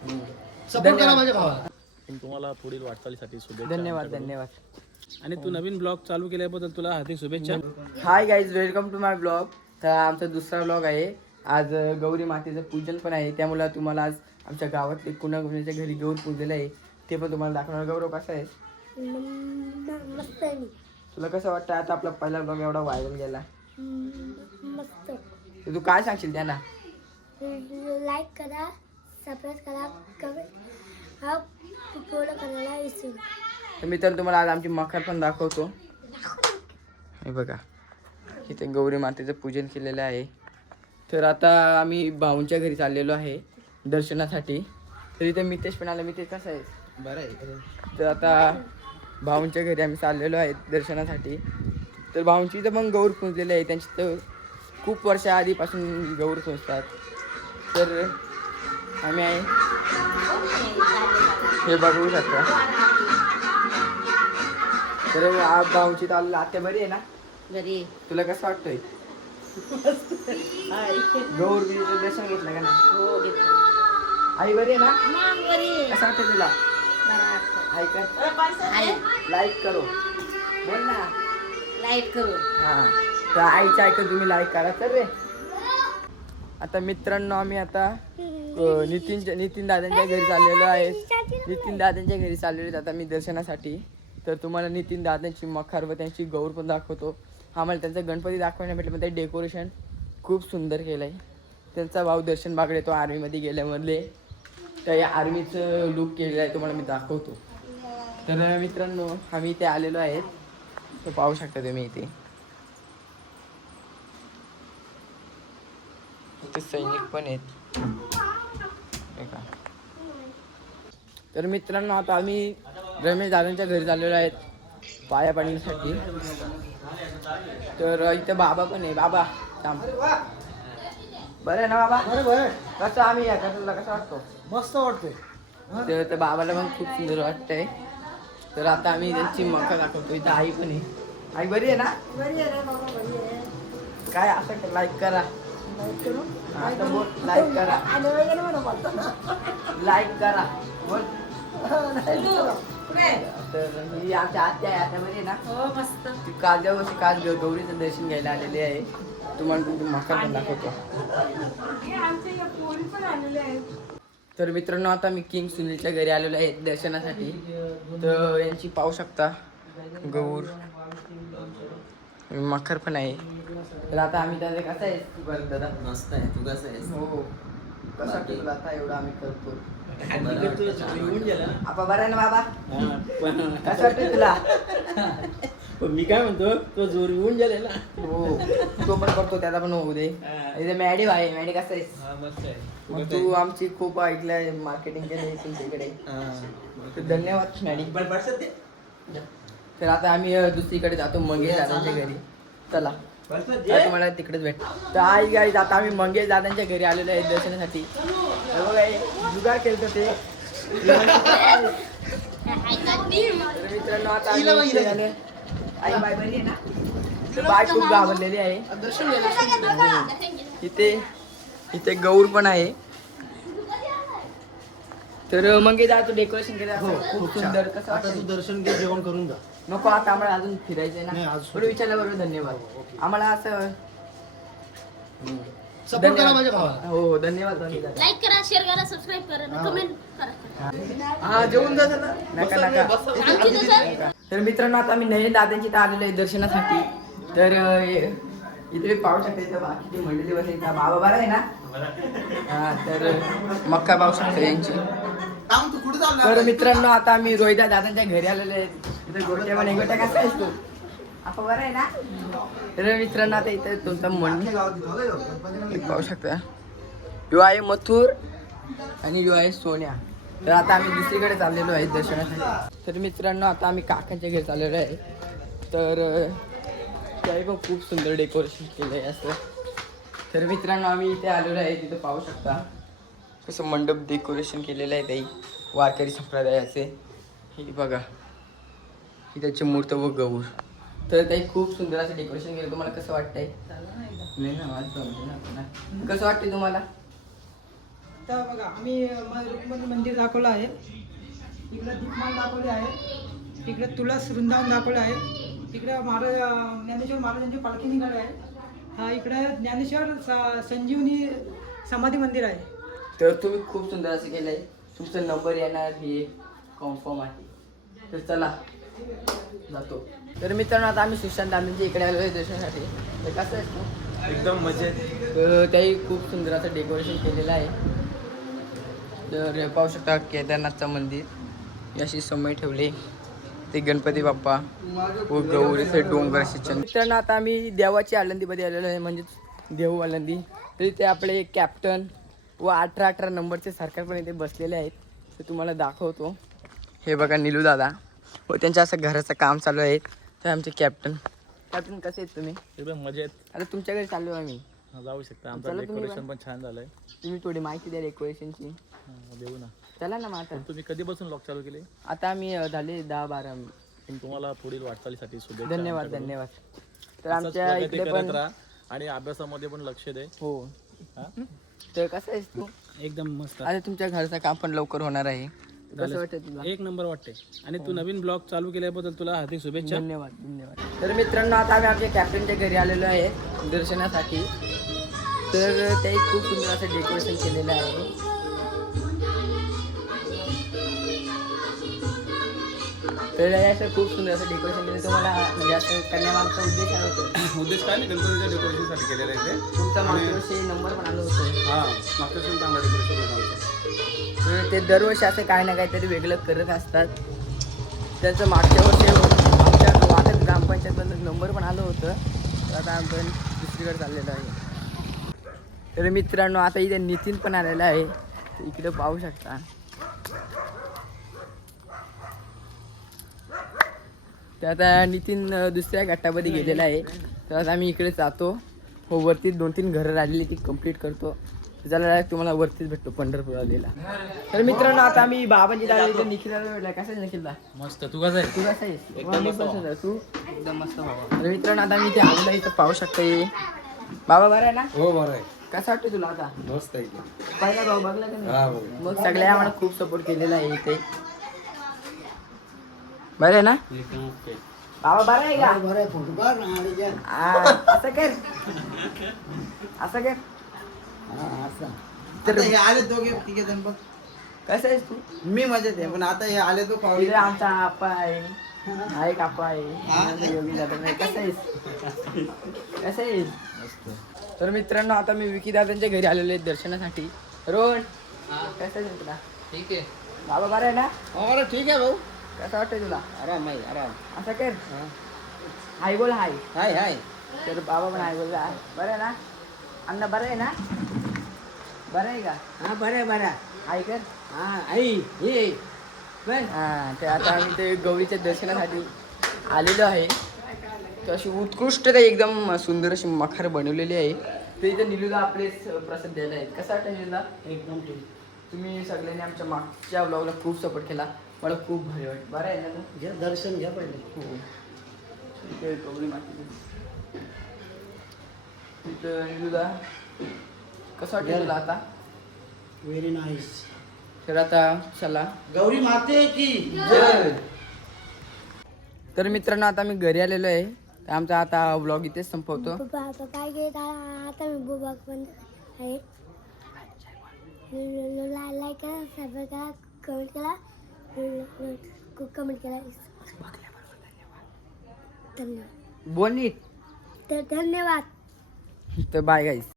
Support करा माझ्या भावाला. पण तुम्हाला पुढील वाटचालीसाठी शुभेच्छा धन्यवाद. धन्यवाद. आणि तू नवीन ब्लॉग चालू केल्याबद्दल तुला हार्दिक शुभेच्छा. Hi guys welcome to my blog तर आमचा दुसरा ब्लॉग आहे. आज गौरी मातेचं पूजन पण आहे. त्यामुळे तुम्हाला आज आमच्या गावातले कुणाकुणाच्या घरी गौर पूजलेलं आहे. ते पण तुम्हाला दाखवणार. गौरव कसं आहे? तुला कसं वाटतं आता आपला पहिला ब्लॉग एवढा व्हायरल गेला? तर तू काय सांगशील त्यांना? लाईक करा. सबस्क्राईब करा कमेंट हा फॉलो करायला विसरू नका. तर मित्रांनो तुम्हाला आज आमची मखर पण दाखवतो. हे बघा इथे गौरी मातेचं पूजन केलेलं आहे. तर आता आम्ही भाऊंच्या घरी चाललेलो आहे दर्शनासाठी. तर इथे मितेश पण आला. मितेश कसा आहे बरं आहे. तर आता भाऊंच्या घरी आम्ही चाललेलो आहे दर्शनासाठी. तर भाऊंची इथं पण गौर पुजलेली आहे. त्यांची तर खूप वर्षा आधीपासून गौर पुजतात. तर आम्ही आहे. हे बघू शकता. तर आज तर आलेलं आत्या बरी आहे ना? घरी तुला कसं वाटतंय? गौर बीचं दर्शन घेतलं का नाही? हो घेतलं. आई बरी आहे ना? मग घरी कसं वाटतं. तुला. आई कर लाईक करो. बोल ना. लाइट करू. हा. तर आईच्या ऐकून तुम्ही लाईक करा तर रे. आता मित्रांनो आम्ही आता नितीनच्या नितीन दादांच्या घरी चाललेलो आहे. नितीन दादांच्या घरी चाललेलो आता मी दर्शनासाठी. तर तुम्हाला नितीन दादांची मखार व त्यांची गौर पण दाखवतो. आम्हाला त्यांचा गणपती दाखवायला भेटलं पण ते डेकोरेशन खूप सुंदर केलं आहे त्यांचा भाऊ दर्शन बागडे तो आर्मीमध्ये गेल्यामधले. तर या आर्मीचं लुक केलेलं आहे तुम्हाला मी दाखवतो. तर मित्रांनो आम्ही इथे आलेलो आहेत. तो पाहू शकता तुम्ही इथे. इथे सैनिक पण आहेत. का. तर मित्रांनो आता आम्ही रमेश दादांच्या घरी चाललेलो आहेत पाया पाडण्यासाठी. तर इथे बाबा पण आहे. बाबा थांब. बरं आहे ना बाबा? बरं बरं कसं आम्ही या? कसं वाटतो? मस्त वाटतंय. तर त्या बाबाला पण खूप सुंदर वाटतंय. तर आता आम्ही त्यांची मका दाखवतो. इथं आई पण आहे. आई बरी आहे ना? काय असं लाईक करा. आता बोल लाईक करा. लाईक करा. बोल. तर ही आमच्या आत्या आहे आत्या बरी आहे ना? हो मस्त. ती काल ज्या वर्षी काल गौरीचं दर्शन घ्यायला आलेली आहे. तुम्हाला तुमची मका पण दाखवतो. तर मित्रांनो आता मी किंग सुनीलच्या घरी आलेलो आहे दर्शनासाठी. तर यांची पाहू शकता गौर. मखर पण आहे. तर आता आम्ही त्याला कसं आहे तू बघ दादा? मस्त आहे तू कसं आहेस? हो. कसं वाटतं तुला आता एवढं आम्ही करतो येऊन गेला. आपा बरं आहे ना बाबा? हा, कसं वाटतं तुला? पण मी काय म्हणतो तो जोर येऊन गेलेला. हो. तो पण करतो त्याला पण होऊ दे. इथे मॅडी आहे मॅडी कसं आहे मस्त आहे. मग तू आमची खूप ऐकलंय मार्केटिंग केलंय तुमच्याकडे तर धन्यवाद मॅडी. तर आता आम्ही दुसरीकडे जातो मंगेश दादांच्या घरी. चला. तुम्हाला तिकडेच भेट. तर आई गाई आता आम्ही मंगेश दादांच्या घरी आलेलो आहे दर्शनासाठी. हे बघा हे जुगार केलं ते. तर मित्रांनो आता आम्ही इथे. आई बाय बरी आहे ना? तर बाय खूप घाबरलेली आहे. इथे इथे गौर पण आहे. तर मंगे तू डेकोरेशन केलं हो, खूप सुंदर. कसं आता तू? दर्शन घे जेवण करून जा. नको आता आम्हाला अजून फिरायचंय नाही, ना आज बरोबर विचारल्याबरोबर धन्यवाद. आम्हाला असं सपोर्ट करा धन्यवाद. माझ्या भावाला. हो हो धन्यवाद धन्यवाद. लाईक करा शेअर करा सबस्क्राईब करा कमेंट करा. हा जेवून जा. नका नका. आमची तसं तर मित्रांनो आता आम्ही नयन दादांची इथं आलेलो आहे दर्शनासाठी. तर अं, हे- इथे पाहू शकता इथं बाकीची मंडळी बसली इथं बाबा बरा आहे ना? हा तर मक्का पाहू शकता यांची. तर मित्रांनो आता आम्ही रोहिदा दादांच्या घरी आलेलो आहे. तू? बरं ना? तर मित्रांनो आता इथे तुमचा मन पाहू शकता. यो आहे मथुर आणि यो आहे सोन्या. तर आता आम्ही दुसरीकडे चाललेलो आहे दर्शनासाठी. तर मित्रांनो आता आम्ही काकांच्या घरी चाललेलो आहे. तर त्याही पण खूप सुंदर डेकोरेशन केलं आहे असं. तर मित्रांनो आम्ही इथे आलेलो आहे तिथे पाहू शकता. कसं मंडप डेकोरेशन केलेलं आहे ताई. वारकरी संप्रदायाचे. हे बघा. ही त्याची मूर्त व गौर तर त्याही खूप सुंदर असं डेकोरेशन केलं. तुम्हाला कसं वाटतंय? नाही ना माझं. कसं वाटतंय तुम्हाला? आता बघा आम्ही म- रुक्मिणी मंदिर दाखवलं आहे. इकडं दीपमाल दाखवले आहे. इकडे तुळस वृंदावन दाखवलं आहे. इकडे महाराज ज्ञानेश्वर महाराजांची पालखी निघाली आहे. हा इकडे ज्ञानेश्वर स- संजीवनी समाधी मंदिर आहे. तर तुम्ही खूप सुंदर असं केलंय. तुमचा नंबर येणार हे कन्फर्म आहे. तर चला जातो तर मित्रांनो आता आम्ही सुशांत दामींच्या इकडे आलो आहे दर्शनासाठी तर कसं आहे तू? एकदम मजेत. तर त्याही खूप सुंदर असं डेकोरेशन केलेलं आहे. तर पाहू शकता केदारनाथचं मंदिर अशी समय ठेवले. ते गणपती बाप्पा व गौरीचे डोंगर सिंचन. मित्रांनो आता आम्ही देवाची आळंदीमध्ये आलेलो आहे म्हणजेच देऊ आळंदी. तरी ते आपले कॅप्टन व अठरा अठरा नंबरचे सरकार पण इथे बसलेले आहेत. ते तुम्हाला दाखवतो. हे बघा निलू दादा. व त्यांच्या असं घराचं काम चालू आहे. ते आमचे कॅप्टन कॅप्टन कसे आहेत तुम्ही? एकदम मजेत. आता तुमच्याकडे चालू आहे आम्ही. जाऊ शकता. आमचं चला तुम्ही डेकोरेशन पण. छान झालंय. तुम्ही थोडी माहिती द्या डेकोरेशनची हा, देऊ ना. चला ना मग आता. तुम्ही कधीपासून लॉक चालू केले? आता आम्ही अ, झाले दहा बारा तुम्हाला पुढील वाटचालीसाठी शुभेच्छा धन्यवाद. धन्यवाद. तर असंच आमच्या प्रगती इकडे करत पण राहा आणि अभ्यासामध्ये पण लक्ष दे. हो. हा? तर कसं आहेस तू? एकदम मस्त. आता तुमच्या घरचं काम पण लवकर होणार आहे. कसं वाटतं तुला? एक नंबर वाटते आणि तू नवीन ब्लॉग चालू केल्याबद्दल तुला हार्दिक शुभेच्छा. धन्यवाद धन्यवाद. तर मित्रांनो आता आम्ही आमच्या कॅप्टनच्या घरी आलेलो आहे दर्शनासाठी. तर ते खूप सुंदर असं डेकोरेशन केलेलं आहे. तर हे असं खूप सुंदर असं डेकोरेशन केलं. तुम्हाला म्हणजे असं करण्यामागचा उद्देश होतो? उद्देश काय? नाही गणपतीच्या डेकोरेशनसाठी केलेलं आहे ते. तुमचा मागच्या वर्षी नंबर पण आलो होतो. हा मागच्या वर्षी चांगला डेकोरेशन होतं तर ते दरवर्षी असं काही ना काहीतरी वेगळं करत असतात. त्याचं मागच्या वर्षी आमच्या वाटत ग्रामपंचायतमधून नंबर पण आलं होतं. तर आता आपण दुसरीकडे चाललेलो आहे. तर मित्रांनो आता इथे नितीन पण आलेला आहे. तर इकडे पाहू शकता. तर आता नितीन अं, दुसऱ्या गटामध्ये गेलेला आहे. तर आता आम्ही इकडे जातो. हो वरती दोन तीन घरं राहिलेली ती कंप्लीट करतो. त्याला तुम्हाला वरतीच भेटतो पंढरपूर आलेला तर मित्रांनो आता आम्ही बाबाजी दादा भेटला कसा आहे निखिलदा मस्त. तू कसं आहे तू कसा आहेस? सुंदर. तू? एकदम मस्त बाबा. तर मित्रांनो आता मी इथे आलेलो इथं पाहू शकतो. बाबा बरं आहे ना? हो बरं आहे. कसं वाटतं तुला आता? मस्त आहे पहिला भाऊ बघला का मग सगळ्या आम्हाला खूप सपोर्ट केलेला आहे इथे. बरं आहे ना? बाबा बरं आहे का? बरं आहे फोटो काढ आ, असं कर. असं कर. तर हे आले दोघे तिघे जण बघ. कसं आहेस तू? मी मजेत आहे पण आता हे आले तो पावली इथे आमचा आप्पा आहे. हा एक आप्पा आहे. योगी जाधव आहे. कसं आहेस? कसं आहेस? तर मित्रांनो आता मी विकी दादांच्या घरी आलेलो आहे दर्शनासाठी. रोहन कसं आहे तुला? ठीक आहे. बाबा बरं आहे ना? बरं ठीक आहे भाऊ. कसं वाटतंय तुला? आराम आहे आराम. असं कर. हाय बोल हाय. हाय हाय. तर बाबा पण हाय बोल बरं आहे ना? अण्णा बरं आहे ना? बरं आहे का? हा बरं बरं हाय कर. हा आई ये. हां ते आता आम्ही ते गौरीच्या दर्शनासाठी आलेलो आहे. तर अशी उत्कृष्ट ते एकदम सुंदर अशी मखार बनवलेली आहे. ते इथे निलूला आपले प्रसाद द्यायला आहेत. कसं वाटतं निलूला? एकदम ठीक. तुम्ही सगळ्यांनी आमच्या मागच्या ब्लॉगला खूप सपोर्ट केला. मला खूप भारी वाटतं बरं आहे ना घ्या दर्शन घ्या पहिले. हो. तिथं कसं तुला आता? व्हेरी नाईस तर आता चला. गौरी माते की तर मित्रांनो आता मी घरी आलेलो आहे. तर आमचा आता ब्लॉग इथेच संपवतो. बाबा काय घेत आता मी बुबा पण आहे. लाईक करा सबस्क्राईब करा कमेंट करा. कमेंट करा धन्यवाद. बोल नीट. तर धन्यवाद. तर बाय गाईस